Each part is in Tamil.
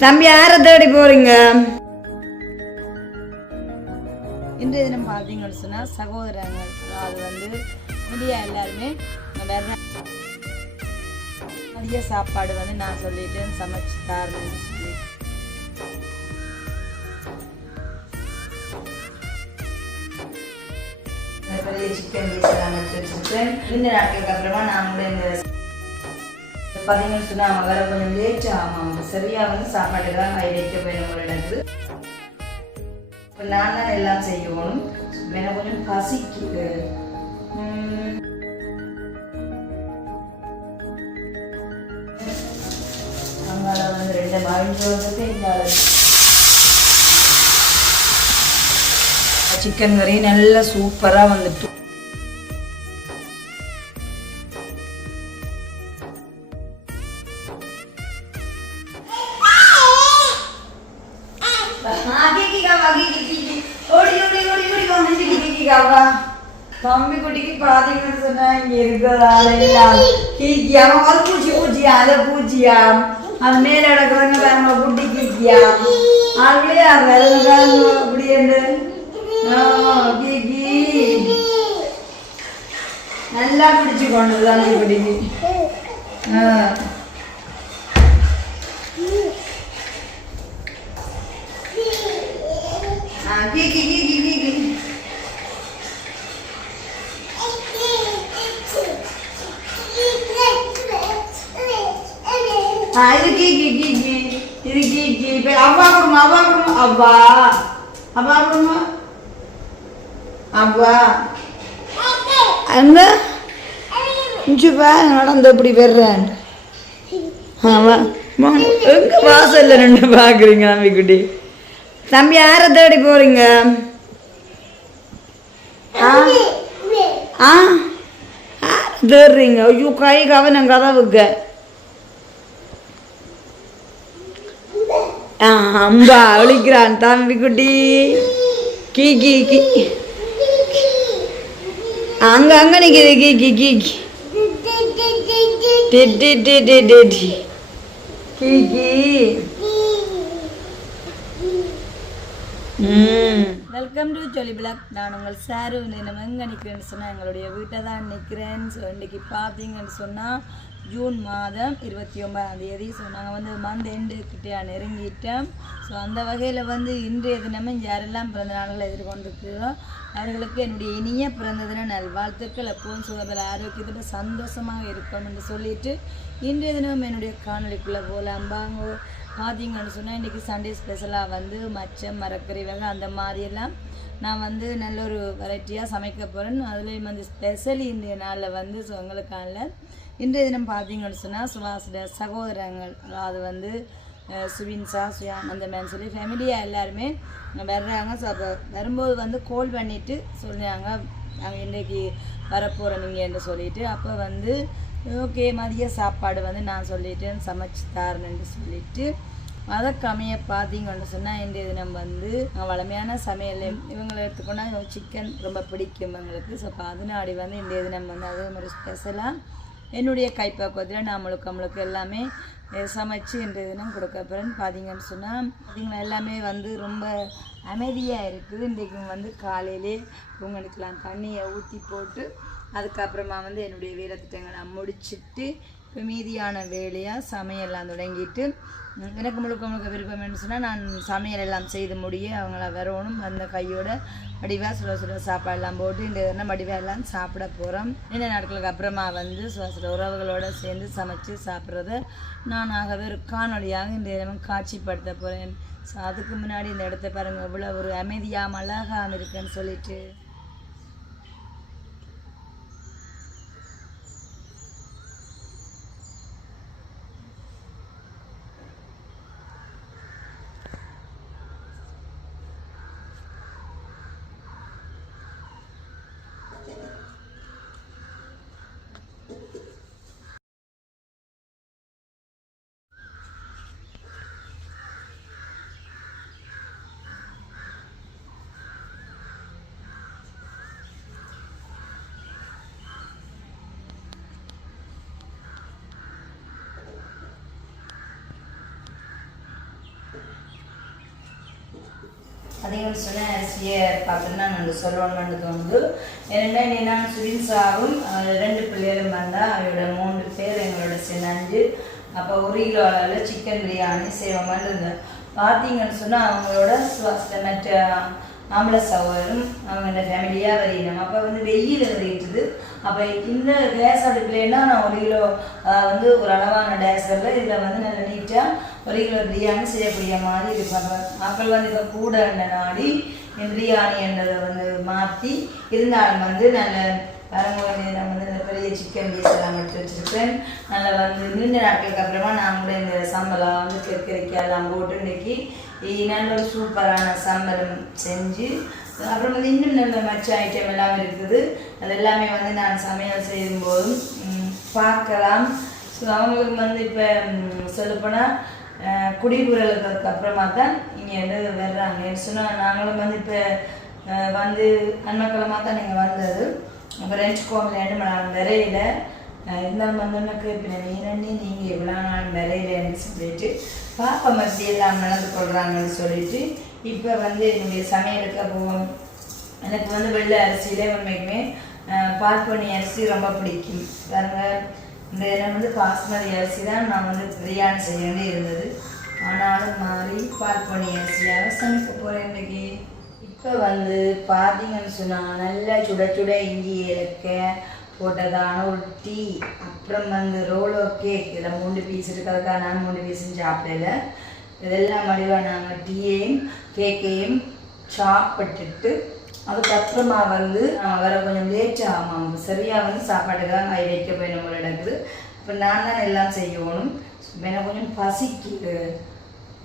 தம்பி யாரை தேடி போறீங்க? இன்றைய தினம் பார்த்தீங்கன்னு சொன்னால் சகோதரங்கள் அது வந்து மீடியா எல்லாருமே மதிய சாப்பாடு வந்து நான் சொல்லிட்டு சமைச்சு தரணும்னு சொல்லி. சிக்கன் வச்சு வச்சுருக்கேன் ரெண்டு நாட்களுக்கு அப்புறமா நான் கூட இந்த பார்த்தீங்கன்னு சொன்னால் வர கொஞ்சம் லேட் ஆகும். சரியாக வந்து சாப்பாடு எல்லாம் கை வைக்க போயிடும் ஒரு இடத்து இப்போ நான் தான் எல்லாம் செய்யணும். எனக்கு கொஞ்சம் பசிக்குது அங்கால வந்து ரெண்டு மறைஞ்சு வந்துட்டு இந்த சிக்கன் கறி நல்லா சூப்பராக வந்துட்டு தம்பி குட்டிக்கு பாத்தீங்கன்னு சொன்னா இங்க இருக்கிறதால எல்லாம் கீக்கியா அது பூச்சி பூச்சியா? அத பூச்சியா? அது மேல நடக்கிறவங்க பாருங்க குட்டி கீக்கியா அதுலயே விரங்க பாருங்க அப்படி என்று கீக்கி நல்லா பிடிச்சு கொண்டது தம்பி குட்டிக்கு. ஆ. ஆ, கீக்கி கீக்கி ஆ, இது கீ கீக்கி இது கீக்கி இப்ப அவ்வா கொடுமா அவ்வா கொடுமா. அவ்வா அவ்வா கொடுமா. அவ்வா அந்த இஞ்சி பா நடந்து இப்படி வர்றேன். ஆமா எங்க வாசல்ல ரெண்டு பார்க்குறீங்க தம்பி குட்டி தம்பி யாரை தேடி போறீங்க? ஆ? ஆ? யாரை தேடுறீங்க ஐயோ கை கவனம் கதவுக்கு ஆ அம்பா அழிக்கிறான் தம்பி குட்டி கீ கீ கீ. அங்க அங்க நிக்குது கீ கீ கீ கீ. டி டி டி டி டி கி கீ. கீ வெல்கம் டு ஜொலி பிளாக் நான் உங்கள் சாரு. நம்ம எங்கே நிற்கிறேன்னு சொன்னால் எங்களுடைய வீட்டை தான் நிற்கிறேன் ஸோ இன்றைக்கி பார்த்தீங்கன்னு சொன்னால் ஜூன் மாதம் இருபத்தி ஒன்பதாம் தேதி. ஸோ நாங்கள் வந்து மந்த் எண்டு கிட்டே நெருங்கிட்டோம். ஸோ அந்த வகையில் வந்து இன்றைய தினமும் யாரெல்லாம் பிறந்த நாள்களை எதிர்கொண்டிருக்கிறோ அவர்களுக்கு என்னுடைய இனிய பிறந்த தின நல்வாழ்த்துக்கள். எப்பவும் சுகபல ஆரோக்கியத்தில் சந்தோஷமாக இருக்கும் என்று சொல்லிட்டு இன்றைய தினம் என்னுடைய காணொலிக்குள்ளே போகலாம். வாங்கோ பார்த்தீங்கன்னு சொன்னால் இன்றைக்கி சண்டே ஸ்பெஷலாக வந்து மச்சம் மரக்கறி வகை அந்த மாதிரியெல்லாம் நான் வந்து நல்ல ஒரு வெரைட்டியாக சமைக்க போகிறேன் அதுலேயும் வந்து ஸ்பெஷல் இன்றைய நாளில் வந்து ஸோ எங்களுக்கான இன்றைய தினம் பார்த்தீங்கன்னு சொன்னால் சுவாசோட சகோதரங்கள் அதாவது வந்து சுவின்சா சுயான் அந்த மாதிரி சொல்லி ஃபேமிலியாக எல்லாருமே வர்றாங்க. ஸோ அப்போ வரும்போது வந்து கோல் பண்ணிவிட்டு சொன்னாங்க நாங்கள் இன்றைக்கி வரப்போகிறோம் நீங்கள் என்று சொல்லிட்டு அப்போ வந்து ஓகே மதிய சாப்பாடு வந்து நான் சொல்லிட்டேன் சமைச்சு தாரணுன்னு சொல்லிட்டு அதை கம்மிய பார்த்தீங்கன்னு சொன்னால் இன்றைய தினம் வந்து வளமையான சமையல் இவங்களை எடுத்துக்கோன்னா சிக்கன் ரொம்ப பிடிக்கும் இவங்களுக்கு. ஸோ பதினாடி அதனாடி வந்து இன்றைய தினம் வந்து அதே மாதிரி ஸ்பெஷலாக என்னுடைய கைப்பக்குவத்தில் நான் முழுக்க முழுக்க எல்லாமே சமைச்சு இன்றைய தினம் கொடுக்க போகிறேன் பார்த்தீங்கன்னு சொன்னால் பார்த்தீங்களா எல்லாமே வந்து ரொம்ப அமைதியாக இருக்குது. இன்றைக்கு வந்து காலையிலே உங்களுக்கெல்லாம் தண்ணியை ஊற்றி போட்டு அதுக்கப்புறமா வந்து என்னுடைய வீரத்திட்டங்களை முடிச்சுட்டு முடிச்சிட்டு மீதியான வேலையாக சமையல்லாம் தொடங்கிட்டு எனக்கு முழுக்க முழுக்க விருப்பம் என்ன சொன்னால் நான் சமையல் எல்லாம் செய்து முடிய அவங்கள வரணும். அந்த கையோட வடிவாக சுட சுட சாப்பாடெல்லாம் போட்டு இந்த இதெல்லாம் வடிவாக எல்லாம் சாப்பிட போகிறோம் இந்த நாட்களுக்கு அப்புறமா வந்து சுட சுட உறவுகளோடு சேர்ந்து சமைச்சு சாப்பிட்றத நான் ஆகவே ஒரு காணொலியாக இந்த தினமும் காட்சிப்படுத்த போகிறேன் ஸோ அதுக்கு முன்னாடி இந்த இடத்த பாருங்கள் இவ்வளோ ஒரு அமைதியாக அழகாக இருக்குன்னு சொல்லிட்டு பார்த்தீங்கன்னு சொன்னால் அரிசியை பார்த்தோன்னா நான் சொல்லணும்னு தோணுது. என்னென்னா நீ நான் சுரின் சாவும் ரெண்டு பிள்ளைகளும் வந்தால் அவரோட மூன்று பேர் எங்களோட சேர்ந்து அப்போ ஒரு கிலோ அளவில் சிக்கன் பிரியாணி செய்வோமான்னு இருந்தேன் பார்த்தீங்கன்னு சொன்னால் அவங்களோட சுவாச மற்ற ஆம்பளை சவரும் அவங்க ஃபேமிலியாக வரையினோம் அப்போ வந்து வெயில் வரையிட்டுது அப்போ இந்த கேஸ் அடுப்புலன்னா நான் ஒரு கிலோ வந்து ஒரு அளவான டேஸரில் இதில் வந்து நல்ல நீட்டாக ஒரு பிரியாணி செய்யக்கூடிய மாதிரி இருப்பாங்க மக்கள் வந்து இப்போ கூட எண்ணெய் நாடி பிரியாணி என்றதை வந்து மாற்றி இருந்தாலும் வந்து நல்ல வரவங்க நான் வந்து இந்த பெரிய சிக்கன் பீஸ் எல்லாம் எடுத்து வச்சுருக்கேன் நல்லா வந்து நீண்ட நாட்களுக்கு அப்புறமா நான் கூட இந்த சம்பளம் வந்து கெக்கரிக்காய் எல்லாம் போட்டு இன்னைக்கு நல்ல ஒரு சூப்பரான சம்பளம் செஞ்சு அப்புறம் வந்து இன்னும் நல்ல மச்ச ஐட்டம் எல்லாம் இருக்குது. அது எல்லாமே வந்து நான் சமையல் செய்யும்போதும் பார்க்கலாம். ஸோ அவங்களுக்கு வந்து இப்போ சொல்லப்போனால் குடிபுரலுக்கு அப்புறமா தான் இங்கே வந்து வர்றாங்க. சொன்னால் நாங்களும் வந்து இப்போ வந்து அன்மக்கிழமாக தான் நீங்கள் வந்தது. அப்போ ரெண்ட் கோவில் ரெண்டு மணி நேரம் விரையில இருந்தாலும் வந்தோன்னக்கு இப்போ நீரண்ணி நீங்கள் இவ்வளோ நாள் விரையிலன்னு சொல்லிட்டு பாப்பா மத்தி எல்லாம் நடந்து கொள்கிறாங்கன்னு சொல்லிட்டு இப்போ வந்து என்னுடைய சமையலுக்கு போவோம் எனக்கு வந்து வெள்ளை அரிசியிலே உண்மைக்குமே அஹ், பால் பண்ணி அரிசி ரொம்ப பிடிக்கும். பாருங்கள் இந்த இடம் வந்து பாஸ்மதி அரிசி தான் நான் வந்து பிரியாணி செய்ய வேண்டி இருந்தது ஆனாலும் மாறி பால்பனி அரிசியாக சமைக்க போகிறேன் இன்னைக்கு இப்போ வந்து பார்த்தீங்கன்னு சொன்னால் நல்லா சுட சுட இஞ்சி இறக்க போட்டதான ஒரு டீ அப்புறம் வந்து ரோலோ கேக் இதில் மூணு பீஸ் இருக்கிறதுக்காக நான் மூணு பீஸும் சாப்பிடல. இதெல்லாம் மடிவாக நாங்கள் டீயையும் கேக்கையும் சாப்பிட்டுட்டு அதுக்கப்புறமா வந்து வர கொஞ்சம் லேட் ஆகும் சரியாக வந்து சாப்பாட்டுக்காக கை வைக்க போய் நம்ம நடக்குது இப்போ நான் தான் எல்லாம் செய்யணும். எனக்கு கொஞ்சம் பசிக்குது.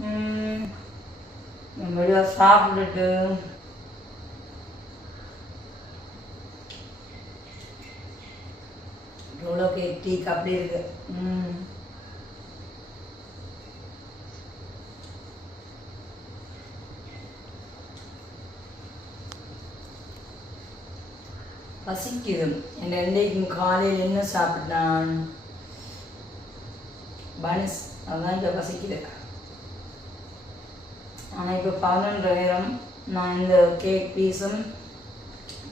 உம், மெதுவாக சாப்பிட்டுட்டு. எவ்வளோ கேக் டீ அப்படி இருக்கு. ம். பசிக்குது. என் இன்றைக்கு காலையில் என்ன சாப்பிட்டான்? பனிஸ். அதுதான் இப்போ பசிக்குது. ஆனால் இப்போ பதினொன்று நேரம். நான் இந்த கேக் பீஸும்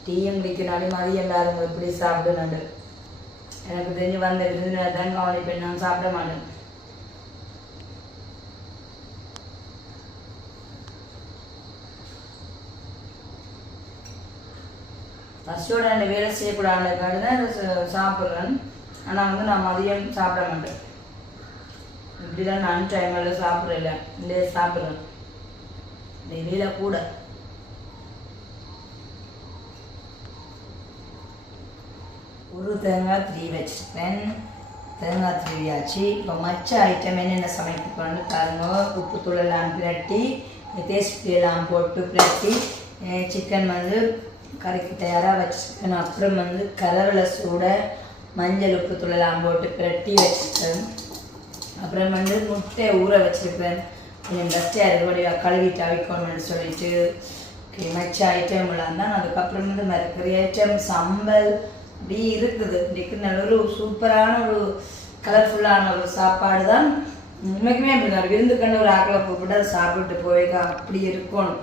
டீயும் குடிக்கிறாடி மதியம் எல்லாரும் எப்படி சாப்பிடுனாண்டு எனக்கு தெரிஞ்சு வந்த விருந்தினர் தான் கவனிப்பேன் நான் சாப்பிட மாட்டேன். பசியோட அந்த வேலை செய்யக்கூடாதுக்காக தான் இதை சாப்பிட்றேன். ஆனால் வந்து நான் மதியம் சாப்பிட மாட்டேன். இப்படி தான் நான் டைமில் சாப்பிட்றல இந்த சாப்பிட்றேன். வெளியில் கூட. ஒரு தேங்காய் திரி வச்சுருப்பேன் தேங்காய் திருவியாச்சு இப்போ மச்ச ஐட்டம் என்னென்ன சமைக்கணும்னு பாருங்க. உப்பு தூளெல்லாம் பிரட்டி தேசிப்பி எல்லாம் போட்டு பிரட்டி சிக்கன் வந்து கறிக்கு தயாராக வச்சுருக்கேன். அப்புறம் வந்து கலரில் சூட மஞ்சள் உப்பு துளலாம் போட்டு பிரட்டி வச்சுருக்கேன். அப்புறம் வந்து முட்டையை ஊற வச்சிருப்பேன். கொஞ்சம் டஸ்ட்டாக இருக்கக்கூடிய கழுவிட்டு அவிக்கணும்னு சொல்லிட்டு okay, மச்ச ஐட்டம் எல்லாம் தான் அதுக்கப்புறம் வந்து மரக்கறி ஐட்டம் சம்பல் அப்படி இருக்குது. இன்றைக்கு நல்ல ஒரு சூப்பரான ஒரு கலர்ஃபுல்லான ஒரு சாப்பாடு தான் உண்மைக்குமே அப்படி நான் விருந்து கண்டு ஒரு ஆக்களை போட்டு அதை சாப்பிட்டு போய்க்கா அப்படி இருக்கணும்.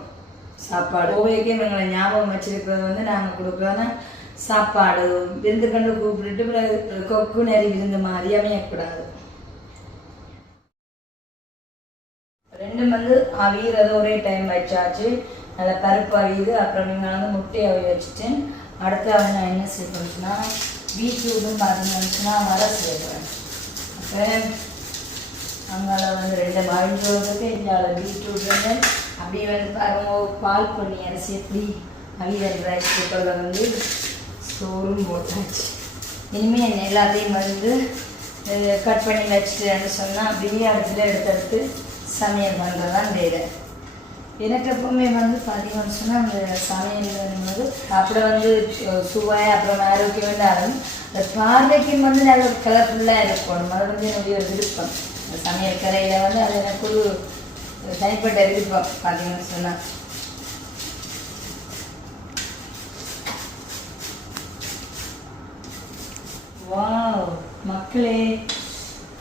சாப்பாடு. கோவைக்கே எங்களை ஞாபகம் வச்சிருக்கிறது வந்து நாங்கள் கொடுக்குறோன்னா சாப்பாடு விருந்து கண்டு கூப்பிட்டுட்டு பிறகு கொக்கு நெறி விருந்து மாதிரி அமையக்கூடாது. ரெண்டும் வந்து அவியறது ஒரே டைம் வச்சாச்சு. நல்ல பருப்பு அவியுது அப்புறம் நீங்கள் வந்து முட்டை அவி வச்சுட்டேன் அடுத்து அவன் நான் என்ன செய்யணும்னா பீட்ரூட்டும் பார்த்தீங்கன்னா வர சேர்க்குறேன். அப்புறம் அங்கால வந்து ரெண்டு மழிஞ்சோருக்கு இந்தியாவில் பீட்ரூட் வந்து அப்படியே வந்து பாருங்க பால் பண்ணி அரிசி எப்படி அவியல் ரைஸ் குக்கரில் வந்து சோறும் போட்டாச்சு. இனிமேல் எல்லாத்தையும் வந்து கட் பண்ணி வச்சுட்டேன்னு சொன்னால் அப்படியே அடுப்பில் எடுத்தடுத்து சமையல் பண்ணுறது தான் வேலை. எனக்கு எப்பவுமே வந்து பார்த்தீங்கன்னு சொன்னால் அந்த சமையல் போது அப்புறம் வந்து சுவை அப்புறம் ஆரோக்கியம் இருந்தாலும் அந்த பார்வைக்கும் வந்து நல்ல கலர்ஃபுல்லாக இருக்கணும் அது வந்து என்னுடைய ஒரு விருப்பம். அந்த சமையல் கலையில் வந்து அது எனக்கு ஒரு தனிப்பட்ட விருப்பம் பார்த்தீங்கன்னு சொன்னால் வாவ் மக்களே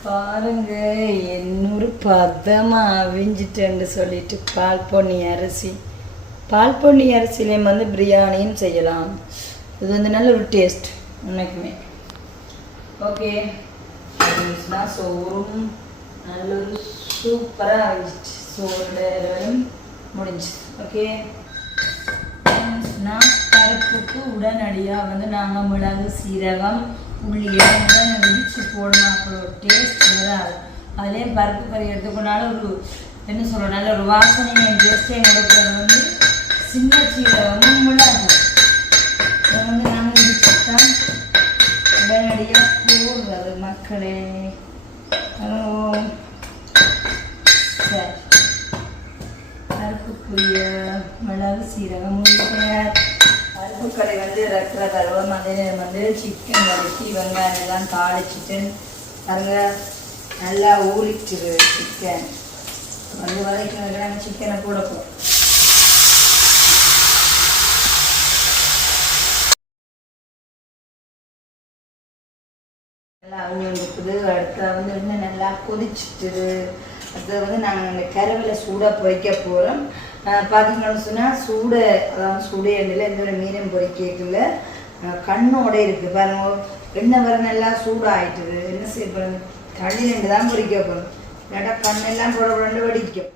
பாருங்க என்னொரு பதமாக அவிஞ்சிட்டேன்னு சொல்லிட்டு பால் பொன்னி அரிசி. பால் பொன்னி அரிசியிலையும் வந்து பிரியாணியும் செய்யலாம். இது வந்து நல்ல ஒரு டேஸ்ட் உண்மைக்குமே. ஓகே அப்படின்னு சொன்னால் சோறும் நல்ல ஒரு சூப்பராக ஸோ இந்த வேலையும் முடிஞ்சு ஓகே நான் பருப்புக்கு உடனடியாக வந்து நாங்கள் மிளகு சீரகம் உள்ளி எல்லாம் இடிச்சு போடணும். அப்படி ஒரு டேஸ்ட் வராது. அதுலேயும் பருப்பு கறி எடுத்துக்கொண்டாலும் ஒரு என்ன சொல்ற நல்ல ஒரு வாசனையை டேஸ்ட்டையும் கொடுக்குறது வந்து சின்ன சீரகமும் மிளகு வந்து நாங்கள் இடிச்சு தான் உடனடியாக போடுறது மக்களே. சீரகம் உள்ளிட்ட பருப்பு கடை வந்து இருக்கிற பருவம் அதே நேரம் வந்து சிக்கன் வதக்கி வெங்காயம் எல்லாம் தாளிச்சிட்டு பாருங்க நல்லா ஊறிச்சிரு சிக்கன் வந்து வதக்கி வைக்கிறாங்க சிக்கனை கூட போ. நல்லா அவிஞ்சு அடுத்த வந்து இன்னும் நல்லா கொதிச்சுட்டுது அடுத்தது வந்து நாங்கள் அந்த கருவில சூடாக பொய்க்க போகிறோம் பார்த்தீங்கன்னு சொன்னால் சூடு அதாவது சூடு எண்ணெயில் எந்த ஒரு மீனும் பொரிக்கல கண்ணோட இருக்குது பாருங்க எண்ணெய் வர நல்லா சூடாயிட்டுது என்ன செய்ய போகிறோம் தள்ளி ரெண்டு தான் பொறிக்க போகிறோம் இல்லாட்டா கண்ணெல்லாம் போட ரெண்டு வடிக்கும்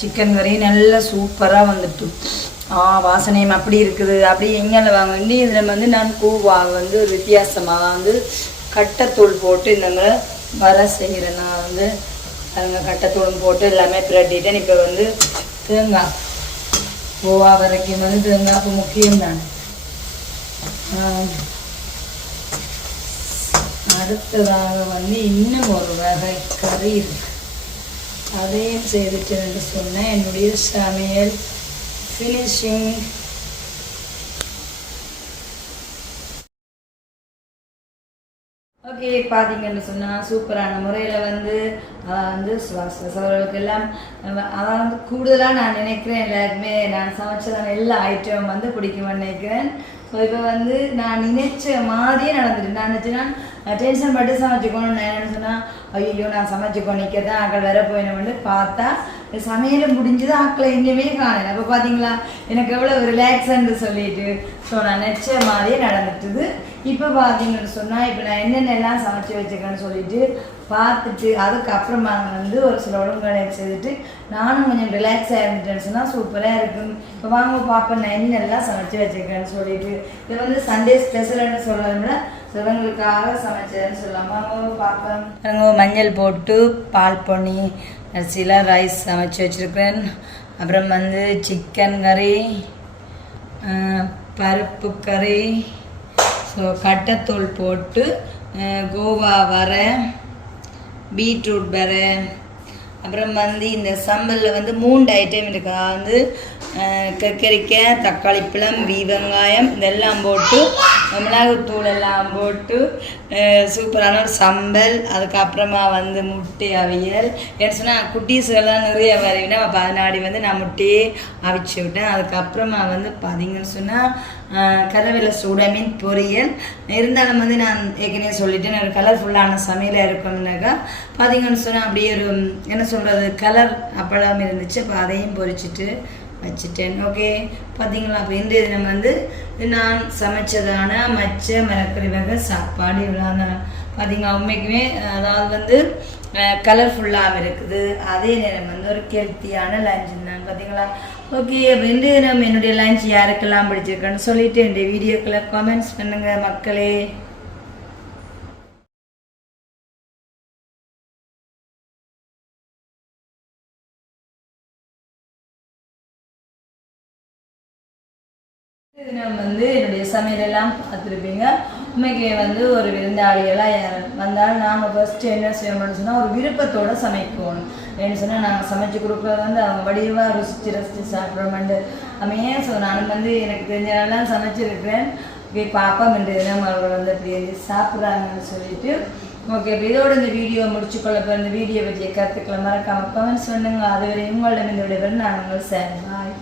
சிக்கன் கறி நல்லா சூப்பராக வந்துட்டு. ஆ வாசனையும் அப்படி இருக்குது. அப்படி எங்கே வாங்க. வேண்டி இதில் வந்து நான் கூவா வந்து ஒரு வித்தியாசமாக வந்து கட்டத்தூள் போட்டு இந்த வர செய்கிறேன் நான் வந்து அதுங்க கட்டத்தூளும் போட்டு எல்லாமே பிரட்டிட்டேன் இப்போ வந்து தேங்காய். பூவா வரைக்கும் வந்து தேங்காய் இப்போ முக்கியம் தான் அடுத்ததாக வந்து இன்னும் ஒரு வகை கறி இருக்கு. அதையும் செய்துட்டு என்று சொன்னேன். என்னுடைய சமையல் ஃபினிஷிங் ஓகே பார்த்தீங்கன்னு சொன்னால் சூப்பரான முறையில் வந்து வந்து சுவாசவர்களுக்கு எல்லாம் அதான் வந்து கூடுதலாக நான் நினைக்கிறேன் எல்லாருக்குமே. நான் சமைச்சதான எல்லா ஐட்டம் வந்து பிடிக்கும்னு நினைக்கிறேன். இப்போ வந்து நான் நினைச்ச மாதிரியே நடந்துட்டு நான் நினச்சேன்னா டென்ஷன் பட்டு சமைச்சுக்கணும் நான் என்ன சொன்னால் ஐயோ நான் சமைச்சுக்கோ நிற்க தான் ஆக்கள் வர போயினோம்னு பார்த்தா சமையல் முடிஞ்சது ஆக்களை இன்னுமே காணல. அப்போ பார்த்தீங்களா எனக்கு எவ்வளோ ரிலாக்ஸ்ன்னு சொல்லிட்டு. ஸோ நான் நினச்ச மாதிரியே நடந்துட்டுது. இப்போ பார்த்தீங்கன்னு சொன்னால் இப்போ நான் என்னென்னலாம் சமைச்சு வச்சுருக்கேன்னு சொல்லிட்டு பார்த்துட்டு அதுக்கப்புறமா வந்து ஒரு சில ஒழுங்குகளை செய்துட்டு நானும் கொஞ்சம் ரிலாக்ஸாக ஆகிட்டேன்னு சொன்னால் சூப்பராக இருக்கும். இப்போ வாங்க பார்ப்பேன் நான் என்னெல்லாம் சமைச்சு வச்சுருக்கேன்னு சொல்லிட்டு. இது வந்து சண்டே ஸ்பெஷல்னு சொல்கிறத விட சிவங்களுக்காக வாங்க சொல்லலாமா பார்ப்பேன் மஞ்சள் போட்டு பால் பொன்னி அரிசியில் ரைஸ் சமைச்சு வச்சுருக்கேன். அப்புறம் வந்து சிக்கன் கறி பருப்பு கறி ஸோ கட்டைத்தூள் போட்டு கோவா வர பீட்ரூட் வர அப்புறம் வந்து இந்த சம்பலில் வந்து மூணு ஐட்டம் இருக்குது அதாவது வந்து அஹ், தக்காளி பழம் வெங்காயம் இதெல்லாம் போட்டு மிளகுத்தூள் எல்லாம் போட்டு சூப்பரான ஒரு சம்பல். அதுக்கப்புறமா வந்து முட்டை அவியல். என்ன சொன்னால் குட்டீஸ்கள்லாம் நிறைய வரீங்கன்னா பதினாடி வந்து நான் முட்டையே அவிச்சு விட்டேன். அதுக்கப்புறமா வந்து பார்த்தீங்கன்னு சொன்னால் கதவில சூட மீன் பொரியல். இருந்தாலும் வந்து நான் ஏற்கனவே சொல்லிட்டேன் ஒரு கலர்ஃபுல்லான சமையலாக இருக்கணும்னாக்கா பார்த்தீங்கன்னு சொன்னால் அப்படியே ஒரு என்ன சொல்கிறது கலர் அப்பளம் இருந்துச்சு அப்போ அதையும் பொரிச்சிட்டு வச்சுட்டேன். ஓகே பார்த்தீங்களா அப்போ இன்றைய தினம் வந்து நான் சமைச்சதான மச்ச மரக்கறி வகை சாப்பாடு இவ்வளோ பார்த்தீங்களா உண்மைக்குமே அதாவது வந்து கலர்ஃபுல்லாகவும் இருக்குது. அதே நேரம் வந்து ஒரு கெல்த்தியான லஞ்சு தான். பார்த்தீங்களா ஓகே அப்போ இந்த தினம் என்னுடைய லஞ்ச் யாருக்கெல்லாம் பிடிச்சிருக்குன்னு சொல்லிட்டு என்னுடைய வீடியோக்களை காமெண்ட்ஸ் பண்ணுங்கள் மக்களே. தினம் வந்து என்னுடைய சமையலெல்லாம் பார்த்துருப்பீங்க. உண்மைக்கு வந்து ஒரு விருந்தாளியெல்லாம் யார் வந்தாலும் நாங்கள் ஃபஸ்ட்டு என்ன செய்யணும்னு சொன்னால் ஒரு விருப்பத்தோட சமைக்கணும். ஏன்னு சொன்னால் நாங்கள் சமைச்சு கொடுக்குறது வந்து அவங்க வடிவாக ருசித்து ரசித்து சாப்பிட்றோமெண்டு நம்ம ஏன் ஸோ நான் வந்து எனக்கு தெரிஞ்சதெல்லாம் சமைச்சிருக்கிறேன். போய் பாப்போம் என்று தினம் அவர்கள் வந்து அப்படி வந்து சாப்பிட்றாங்கன்னு சொல்லிட்டு ஓகே இப்போ இதோட இந்த வீடியோ முடிச்சுக்கொள்ள இப்போ இந்த வீடியோ பற்றிய கருத்துக்களை மறக்காமல் கமெண்ட்ஸ் பண்ணுங்க அதுவரை உங்களிடம் இந்த விடைபெறும். நான் உங்கள் சார் பாய்